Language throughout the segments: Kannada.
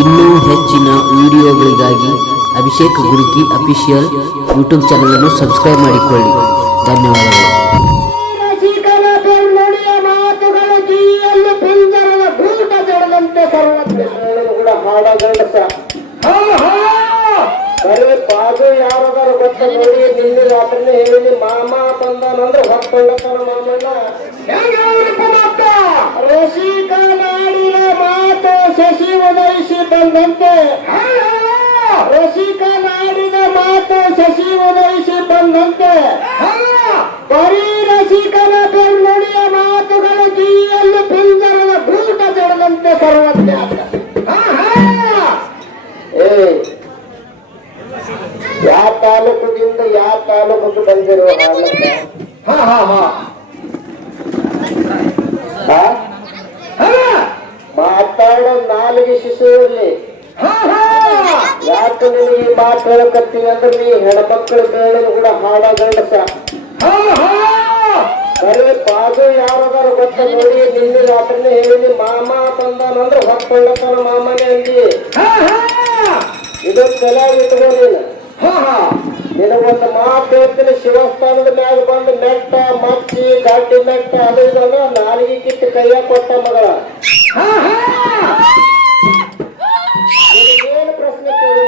ಇನ್ನೂ ಹೆಚ್ಚಿನ ವಿಡಿಯೋಗಳಿಗಾಗಿ ಅಭಿಷೇಕ್ ಗುರುಕಿ ಅಫಿಷಿಯಲ್ ಯೂಟ್ಯೂಬ್ ಚಾನಲನ್ನು ಸಬ್ಸ್ಕ್ರೈಬ್ ಮಾಡಿಕೊಳ್ಳಿ. ಧನ್ಯವಾದಗಳು. ಮಾತುಗಳು ಕಿವಿಯಲ್ಲಿ ಪಿಂಜರದ ಭೂತ ಜಡದಂತೆ ಸರ್ವಜ್ಞ ಕೂಡ ಹಾಡ ಗಂಡಸ ಬರೀ ಬಾಜು ಯಾರದಾರ ಗೊತ್ತ ನೋಡಿ ನಿನ್ನೆ ರಾತ್ರಿನೇ ಹೇಳಿ ಮಾಮ ತಂದನಂದ್ರೆ ಹೊತ್ತೊಳ್ಳತನ ಮಾಮಣ್ಣ. ರಸಿಕ ನಾಡಿನ ಮಾತು? ಶಶಿ ಉದಯಿಸಿ ಬಂದಂತೆ. ರಸಿಕ ನಾಡಿನ ಮಾತು ಶಶಿ ಉದಯಿಸಿ ಬಂದಂತೆ. ಬರೀ ರಸಿಕನ ಬೆನ್ನುಡಿಯ ಮಾತುಗಳ ಕಿವಿಯಲ್ಲಿ ಪಿಂಜರದ ಭೂತ ಜಡದಂತೆ ಸರ್ವಜ್ಞ ಏ ಯಾವ ತಾಲೂಕದಿಂದ ಯಾವ ತಾಲೂಕು ಬಂದಿರುವ ಹಾಲಕ್ಕ? ಹಾ ಹಾ ಹಾ? ಮಾತಾಡೋ ನಾಲಿಗೆ ಶಿಶುವಲ್ಲಿ ಯಾಕೆ ನಿನಗೆ ಈ ಮಾತು ಹೇಳಕತ್ತೀವಿ ಅಂದ್ರೆ ನೀ ಹೆಣ್ಮಕ್ಳು ಕೇಳಿದ್ರು ಕೂಡ ಹಾಡ ಗಂಡಸ. ಬರೀ ಪಾದು ಯಾರದಾರ ಗೊತ್ತ ನೋಡಿ ನಿನ್ನೆ ರಾತ್ರಿನೇ ಹೇಳಿ ಮಾಮ ತಂದಾನಂದ್ರೆ ಹೊತ್ತೊಳ್ಳತನ ಮಾಮನೇ ಅಂದಿ. ಇದು ತಲೆ ಇಟ್ಕೋ ಹಾ. ನಿನಗೊಂದು ಮಾತು ಹೇಳ್ತೀನಿ. ಶಿವಸ್ಥಾನದ ಮ್ಯಾಗ ಬಂದು ಮೆಟ್ಟ ಮಚ್ಚಿ ಗಾಟಿ ಮೆಟ್ಟ ಅದು ಇದನ್ನ ನಾಲಿಗೆ ಕಿತ್ತು ಕೈಯ ಕೊಟ್ಟ ಮಗಳ ಏನು ಪ್ರಶ್ನೆ ಕೇಳಿ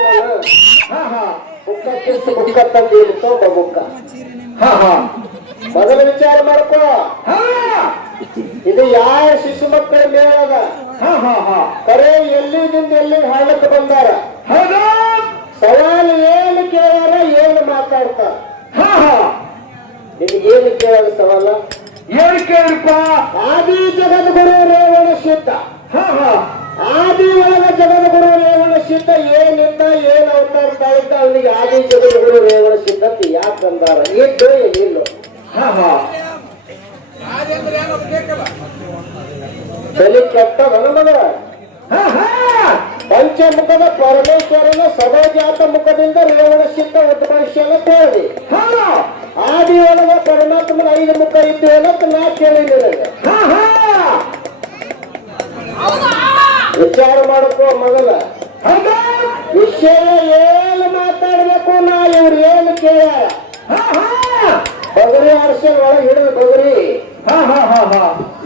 ಮುಖ ತಂದು ಇಲ್ಲಿ ತಗೊಂಬ ಬುಕ್ಕ ಮೊದಲು ವಿಚಾರ ಮಾಡ್ಕೋ. ಇದು ಯಾವ ಶಿಶು ಮಕ್ಕಳ ಮೇಳದ ಕರೆ ಎಲ್ಲಿದಿಂದ ಎಲ್ಲಿ ಹಾಡಕ್ಕೆ ಬಂದಾರ? ಸವಾಲು ಏನು? ಕೇಳಾರ ಏನು ಮಾತಾಡ್ತಾರ ನಿಮ್ಗೆ ಏನು ಕೇಳೋದು ಸವಾಲ ಏನು ಕೇಳಿಪ್ಪ ಆದಿ ಜಗದ್ಗುರು ರೇವಣ ಸಿದ್ಧ. ಆದಿ ಒಳಗ ಜಗದ್ಗುರು ರೇವಣ ಸಿದ್ಧ. ಏನಿಂದ ಏನ್ ಅವತಾರ ತಾಯಿದ್ದ ಅವನಿಗೆ ಆದಿ ಜಗದ್ಗುರು ರೇವಣ ಸಿದ್ಧತೆ ಯಾಕೆ ಬಂದಾರ? ಇದ್ದು ಇಲ್ಲ. ತಲೆ ಹಾ ಮಗ ಪಂಚಮುಖದ ಪರಮೇಶ್ವರನ ಸದಾಜಾತ ಮುಖದಿಂದ ರೇವಣ ಸಿದ್ಧ ಉದ್ಭವಿಸ್ಯಾನ ಕೇಳಿ. ಆದಿ ಒಳಗ ಪರಮಾತ್ಮನ ಐದು ಮುಖ ಇದ್ದು ಅಂತ ನಾ ಕೇಳಿದ್ದೆ ನಿನಗೆ. ವಿಚಾರ ಮಾಡಕೋ ಮಗಲ ವಿಷಯ ಏನು ಮಾತಾಡಬೇಕು ನಾ ಇವ್ರು ಏನು ಕೇಳ. ಬಗರಿ ಅರ್ಶನ್ ಒಳಗೆ ಹಿಡಿದು ಬಗರಿ.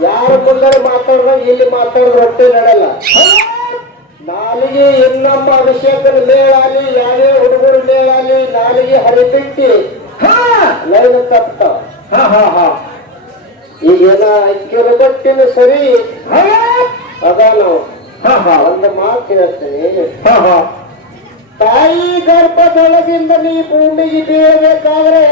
ಯಾರು ಮುಂದೆ ಮಾತಾಡ್ದಾಗ ಇಲ್ಲಿ ಮಾತಾಡಿದ್ರೆ ರೊಟ್ಟಿ ನಡೆಯಲ್ಲ ನಾಲಿಗೆ ಇನ್ನೊಬ್ಬ ಅಭಿಷೇಕನ ಮೇಲಾಗಿ ಯಾರೇ ಹುಡುಗರು ಮೇಲಾಗಿ ನಾಲಿಗೆ ಹರಿಬಿಟ್ಟಿ. ಲೈನ್ ತಪ್ಪ ಈಗೇನ ಕಿರುಬಟ್ಟಿನ ಸರಿ? ಅದ ನಾವು. ಒಂದು ಮಾತು ಹೇಳ್ತೇನೆ ತಾಯಿ ಗರ್ಭದೊಳಗಿಂದ ನೀ ಭೂಮಿಗೆ ಬೀಳಬೇಕಾದ್ರೆ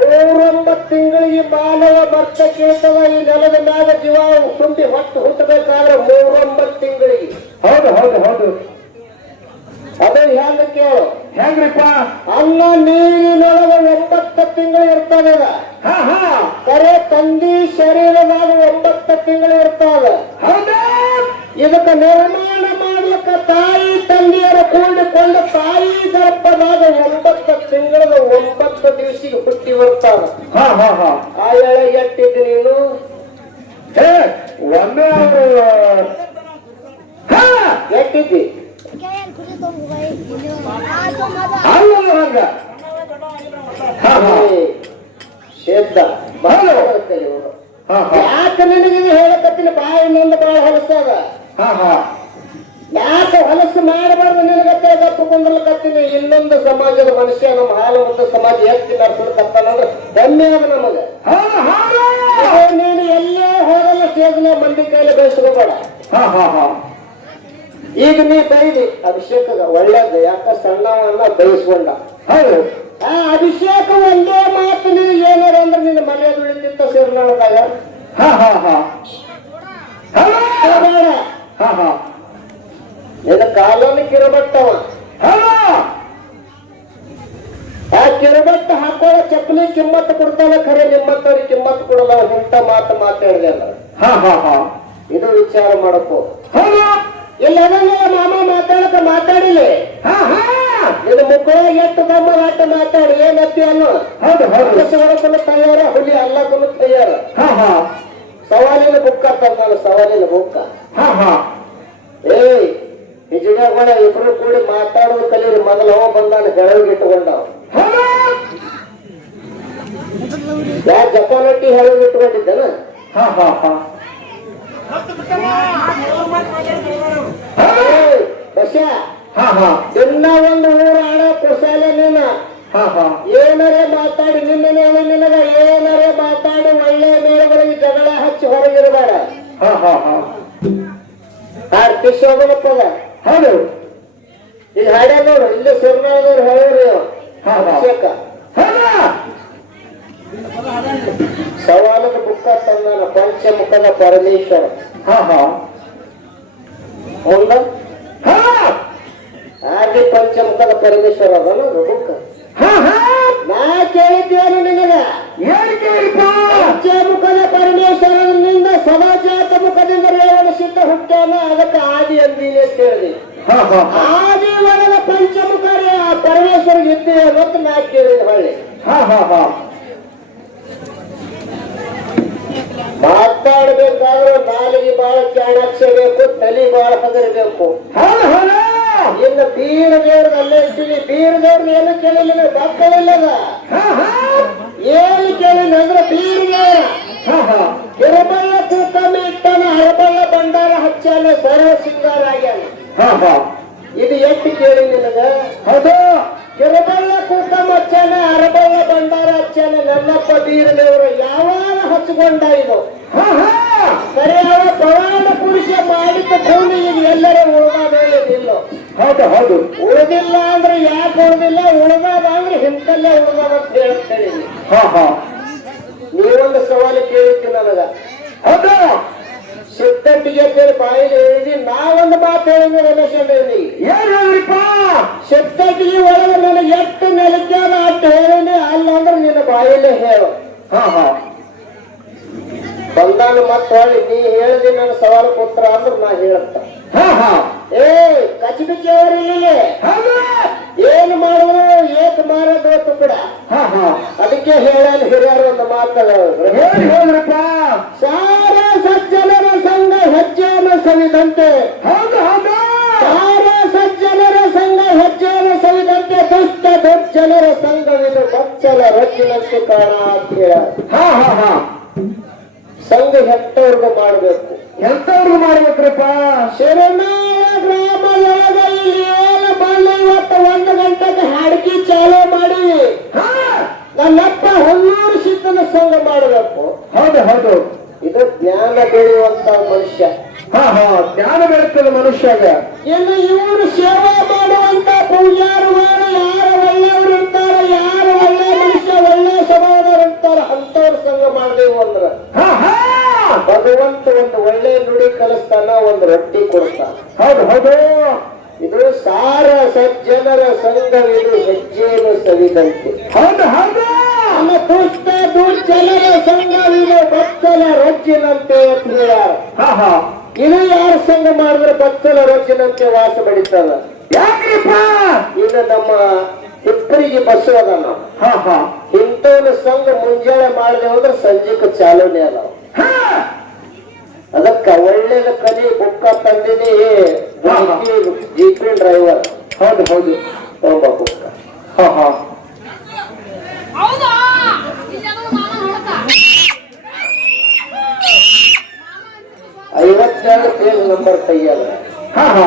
ಮೂರೊಂಬತ್ತು ತಿಂಗಳಿಗೆ ಮಾನವ ಮರ್ತ ಕೇಳ್ತದ ಈ ನೆಲದ ಮ್ಯಾಗ ಜೀವ ತುಂಬಿ ಹೊಟ್ಟು ಹುಟ್ಟಬೇಕಾದ್ರೆ ಮೂರೊಂಬತ್ತು ತಿಂಗಳಿಗೆ ಹೌದು ಹೌದು ಹೌದು ಅದು ಹೆಂಗ ಕೇಳು ಹೆಂಗ್ರಿಪ್ಪ ಅನ್ನ ನೀರಿನೊಳಗ ಒಂಬತ್ತು ತಿಂಗಳು ಇರ್ತಾನೆ. ಹಾ ಹಾ. ಕರೆ ತಂದಿ ಶರೀರದಾಗ ಒಂಬತ್ತು ತಿಂಗಳು ಇರ್ತಾವ. ಹೌದಾ? ಇದಕ್ಕೆ ನಿರ್ಮಾಣ ಮಾಡ್ಲಿಕ್ಕ ತಾಯಿ ತಂದೆಯರು ಕೂಡಿಕೊಂಡು ತಾಯಿ ಗರ್ಭದಾಗ ಒಂಬತ್ತು ತಿಂಗಳದ ಒಂಬತ್ತು ದಿವಸಿಗೆ ಹುಟ್ಟಿ ಬರ್ತಾವ. ಹಾ ಹಾ ಹಾ. ಆ ಎಳೆ ಎಟ್ಟಿದ್ದು ನೀನು? ಒಮ್ಮೆ ಅವರು ಎಟ್ಟಿದ್ದಿ. ಹಂಗ ಶೇದ್ದ ಬಹಳ ಯಾಕೆ ನಿನಗೆ ಹೇಳಕತ್ತಿನ ಬಾಯಿನಿಂದ ಬಾಳ ಹೊಲಸದ ಹಾ ಹಾ. ಯಾಕೆ ಹೊಲಸು ಮಾಡಬಾರ್ದು ನಿನಗತ್ತೆ ಕುಂದ್ರಲಕತ್ತೀನಿ ಇನ್ನೊಂದು ಸಮಾಜದ ಮನುಷ್ಯ ನಮ್ಮ ಹಾಲು ಒಂದು ಸಮಾಜ ಎತ್ತಿ ಅಂದ್ರ ಹೆಮ್ಮೆ ಅದ ನಮಗೆ. ಹಾ ಹಾ. ಅದೇ ನೀನು ಎಲ್ಲೇ ಹೋಗಲ್ಲ ಸೇದನ ಮಂದಿ ಕೈಲಿ ಬೆಳೆಸ್ಕೋಬೇಡ. ಹಾ ಹಾ ಹಾ. ಈಗ ನೀ ಬೈದಿ ಅಭಿಷೇಕಗ ಒಳ್ಳೇದು ಯಾಕ ಸಣ್ಣವನ್ನ ಬಯಸ್ಕೊಂಡ. ಹೌದು. ಆ ಅಭಿಷೇಕ ಒಂದೇ ಮಾತು ನೀವು ಏನಾರ ಅಂದ್ರೆ ನಿನ್ನ ಮರ್ಯಾದೆ ಉಳಿತಿತ್ತ ಸೇರ್ನಾಳದಾಗ ಹಾ ಹಾ ಹಾ. ಹಾ ಹಾ. ನಿನ್ನ ಕಾಲನ್ನು ಕಿರಬಟ್ಟವ. ಆ ಕಿರಬಟ್ಟ ಹಾಕೋ ಚಪ್ಪಲಿ ಕಿಮ್ಮತ್ತು ಕೊಡ್ತಾನ ಖರೆ ನಿಮ್ಮತ್ತವ್ರಿಗೆ ಕಿಮ್ಮತ್ತು ಕೊಡಲ್ಲ ಇಂಥ ಮಾತು ಮಾತಾಡಿದೆ ಅಲ್ಲ. ಹಾ ಹಾ ಹಾ. ಇದು ವಿಚಾರ ಮಾಡಕ್ಕೋ ಇಲ್ಲ ಅದನ್ನ ಮಾಮ ಮಾತಾಡಕ ಮಾತಾಡಿಲಿ. ಹಾ ಹಾ. ನಿನ್ನ ಮುಖ ಎಷ್ಟು ದಮ್ಮ ಆಟ ಮಾತಾಡಿ ಏನತ್ತಿ ಅನ್ನೋ? ಹೌದು ಹೌದು. ತಯಾರ ಹುಲಿ ತಯಾರ. ಹಾ ಹಾ. ಸವಾಲಿನ ಬುಕ್ಕ ತಂದಾನ ಸವಾಲಿನ ಬುಕ್ಕ ಹಾ ಹಾ. ಏಯ್ ಹಿರಿಯಗಳ ಇಬ್ರು ಕೂಡಿ ಮಾತಾಡೋದು ಕಲಿಯರು ಮೊದಲು ಅವ ಬಂದಾನ ಹೆಳವಿಗೆ ಇಟ್ಟುಕೊಂಡವ. ಯಾ ಜಪಾನಟ್ಟಿ ಹೇಳಿ ಇಟ್ಕೊಂಡಿದ್ದನ ಹಾ ಹಾ ಹಾ. ಹಾ ಹಾ. ದಿನ ಒಂದು ಊರ ಆಡ ಕುಶಾಲ ನೀನ ಹಾ ಹಾ. ಏನರೇ ಮಾತಾಡಿ ನಿನ್ನೆ ನಿನಗ ಏನರೇ ಮಾತಾಡಿ ಒಳ್ಳೆ ಮೇಲುಗಳಿಗೆ ಜಗಳ ಹಚ್ಚಿ ಹೊರಗಿರಬೇಡ. ಹಾ ಹಾ ಹಾ. ಆರ್ ಕಿಶ್ ಹೋಗಣಪ್ಪದ ಹೌದು. ಈಗ ಹಾಡ್ಯ ನೋಡು ಇಲ್ಲಿ ಸಿರ್ನಾಳದವ್ರು ಹೇಳಿರಿ. ಅಭಿಷೇಕ. ಸವಾಲದ ಬುಕ್ಕ ತಂದಾನ ಪಂಚಮುಖದ ಪರಮೇಶ್ವರ. ಹಾ ಹಾ. ಹೌದ? ಆದಿ ಪಂಚಮುಖದ ಪರಮೇಶ್ವರ ಅದಲ್ಲ ಬುಕ್ಕ ನಾ ಕೇಳಿದ್ದೇನು ನಿನಗ. ಏನ್ ಕೇಳಿಪ್ಪ ಪಂಚಮುಖದ ಪರಮೇಶ್ವರನಿಂದ ಸದಾಜಾತ ಮುಖದಿಂದ ರೇವಣ ಸಿದ್ಧ ಹುಟ್ಟಾನ ಅದಕ್ಕೆ ಆದಿ ಅಂದಿನಿ ಅಂತ ಹೇಳಿದೆ. ಹಾ ಹಾ ಹಾ. ಆದಿ ಒಳಗ ಪಂಚಮುಖರೇ ಆ ಪರಮೇಶ್ವರ ಇದ್ದೆ ಮತ್ತು ನಾ ಕೇಳಿದ ಹೊಳ್ಳಿ. ಹಾ ಹಾ ಹಾ. ಮಾತಾಡ್ಬೇಕಾದ್ರೆ ನಾಲಿಗೆ ಬಾಳ ಚಾಣಾಕ್ಷ ಬೇಕು ತಲಿ ಬಾಳ ಹಗರಬೇಕು ಹಾ ಹಾ ಇನ್ನು ಬೀರ ದೇವ್ರಿಗೆ ಅಲ್ಲೇ ಇರ್ತೀವಿ. ಬೀರ ದೇವ್ರಿಗೆ ಏನು ಕೇಳಿಲ್ಲ ಮಕ್ಕಳಿಲ್ಲದ ಹಾ ಹಾ. ಏನು ಕೇಳಿಲ್ಲ ಅಂದ್ರೆ ಬೀರ ದೇವ್ರ ಹಾ ಹಾ. ಹಿರಬಳ್ಳ ತೂಕಮ್ಮ ಇಟ್ಟಾನ ಹರಬಳ್ಳ ಭಂಡಾರ ಹಚ್ಚಾನ ಸರ್ವ ಸಿಂಗಾರ ಆಗ್ಯಾನ. ಹಾ ಹಾ. ಇದು ಎಷ್ಟು ಕೇಳಿ ನಿನಗ? ಹೌದು. ಹಿರಬಳ್ಳ ಕೂಕಮ್ಮ ಹಚ್ಚಾನ ಹರಬಳ್ಳ ಭಂಡಾರ ಹಚ್ಚಾನ ನನ್ನಪ್ಪ ಬೀರದೇವರು ಯಾವಾಗ ಹಚ್ಕೊಂಡ ಇದು? ಸರಿ ಅವ ಪುರುಷ ಮಾಡಿದ ಭೂಮಿ ಈಗ ಎಲ್ಲರೂ ಉಳ್ದಾದೇನಿಲ್ಲ ಹೌದು ಹೌದು. ಉಳಿದಿಲ್ಲ ಅಂದ್ರೆ ಯಾಕೆ ಉಳಿದಿಲ್ಲ? ಉಳ್ದಾದ ಅಂದ್ರೆ ಹಿಂತಲ್ಲೇ ಉಳ್ದಾದ ಅಂತ ಹೇಳ್ತೇನೆ ನೀವೊಂದು ಸವಾಲು ಕೇಳಿದ್ದಿ ನನಗ. ಹೌದು. ಸಿದ್ದಟ್ಟಿಗೆ ಅಂತೇಳಿ ಬಾಯಿಗೆ ಹೇಳಿದಿ ನಾವೊಂದು ಮಾತು ಹೇಳಿದ್ವಿ ರಮೇಶ್ ಹೇಳಿದ್ವಿ ಏನ್ ಸಿದ್ದಟ್ಟಿಗೆ ಒಳಗೆ ನನಗೆ ಎಷ್ಟು ನೆಲಕ್ಕಾದ ಅಷ್ಟು ಹೇಳಿನಿ ಅಲ್ಲ ಅಂದ್ರೆ ನಿನ್ನ ಬಾಯಲ್ಲೇ ಹೇಳು ಹಾ ಹಾ ಬಂದಾನ ಮತ್ತೆ ಹೇಳಿ ನೀ ಹೇಳಿದಿ ನನ್ನ ಸವಾಲು ಪುತ್ರ ಅಂದ್ರೆ ನಾ ಹೇಳತ್ತ ಹಾ ಹಾ. ಏ ಕಚಿಬಿಚ್ಚಿ ಅವರಿಲ್ಲಿ ಏನು ಮಾಡುವುದು ಏಕ ಮಾರೋದು ಹಾ ಹಾ. ಅದಕ್ಕೆ ಹೇಳಲು ಹಿರಿಯರು ಒಂದು ಹೇಳಿಪ್ಪ ಸಾರ ಸಜ್ಜನರ ಸಂಘ ಹೆಜ್ಜೆಯನ್ನು ಸವಿದಂತೆ. ಸಾರ ಸಜ್ಜನರ ಸಂಘ ಹೆಜ್ಜೆಯನ್ನು ಸವಿದಂತೆ. ದುಷ್ಟ ದುರ್ಜನರ ಸಂಘವಿದು ಬಚ್ಚಲ ರಜ್ಜಿನಂತೆ ಕಾಣ ಅಂತ ಹೇಳ. ಹಾ ಹಾ ಹಾ. ಸಂಘ ಹೆತ್ತವ್ರಿಗೂ ಮಾಡಬೇಕು. ಎಂತವ್ರಿಗೂ ಮಾಡ್ಬೇಕ್ರಪ್ಪ. ಶರಣಾಳ ಗ್ರಾಮದೊಳಗಲ್ಲಿ ಏನು ಬಂದು ಇವತ್ತು ಒಂದು ಗಂಟೆಗೆ ಹಾಡ್ಕಿ ಚಾಲೂ ಮಾಡಿ. ಹಾ. ನನ್ನಪ್ಪ ಹೊನ್ನೂರು ಸಿದ್ದನ ಸಂಘ ಮಾಡಬೇಕು. ಹೌದು ಹೌದು. ಇದು ಜ್ಞಾನ ಬೆಳೆಯುವಂತ ಮನುಷ್ಯ. ಹಾ ಹಾ. ಜ್ಞಾನ ಬೆಳೀತದೆ ಮನುಷ್ಯಾಗ. ಇನ್ನು ಇವರು ಸೇವೆ ಮಾಡುವಂತ ಪೂಜಾರುಗಳು ಯಾರು ಒಳ್ಳೆಯವರು ಇರ್ತಾರೆ ಯಾರು ಒಳ್ಳೆ ಮನುಷ್ಯ ಅಂತಾರ ಅಂತವ್ರ ಸಂಘ ಮಾಡ್ದೇವು ಅಂದ್ರ. ಭಗವಂತ ಒಂದು ಒಳ್ಳೆ ನುಡಿ ಕಲಿಸ್ತಾನ ಒಂದು ರೊಟ್ಟಿ ಕೊಡ್ತಾನ. ಹೌದು ಹೌದು. ಇದು ಸಾರ ಸಜ್ಜನರ ಸಂಘವಿದು ಹೆಜ್ಜೆಯನ್ನು ಸವಿದಂತೆ. ಹೌದು ಹೌದು. ನಮ್ಮ ದುಷ್ಟ ದುರ್ಜನರ ಸಂಘವಿದು ಬಚ್ಚಲ ರೊಜ್ಜಿನಂತೆ ಅಂತ ಹೇಳ್ಯಾರ ಇದು ಯಾರ ಸಂಘ ಮಾಡಿದ್ರೆ ಬಚ್ಚಲ ರೊಜ್ಜಿನಂತೆ ವಾಸ ಬೆಳೀತದ? ಯಾಕ್ರಿಪ್ಪ? ಈಗ ನಮ್ಮ ಹಿಪ್ಪರಿಗೆ ಬಸ್ಸು ಅದ ನಾವು ಹಾ ಹಾ. ಇಂಥವ್ನ ಸಂಘ ಮುಂಜಾನೆ ಮಾಡಿದೆವು ಅಂದ್ರೆ ಸಂಜೆಕ್ ಚಾಲನೆ ಅದಾವ ಹಾ. ಅದಕ್ಕ ಒಳ್ಳೇದ ಕಲಿ ಬುಕ್ಕ ತಂದಿನಿ. ಜೀಪಿ ಡ್ರೈವರ್. ಹೌದು ಹೌದು. ತಗೊಂಬ ಬುಕ್ಕ. ಹಾ ಹಾ. ಐವತ್ತೆರಡು ಪೇಜ್ ನಂಬರ್ ಕೈಯಲ್ಲ ಹಾ ಹಾ.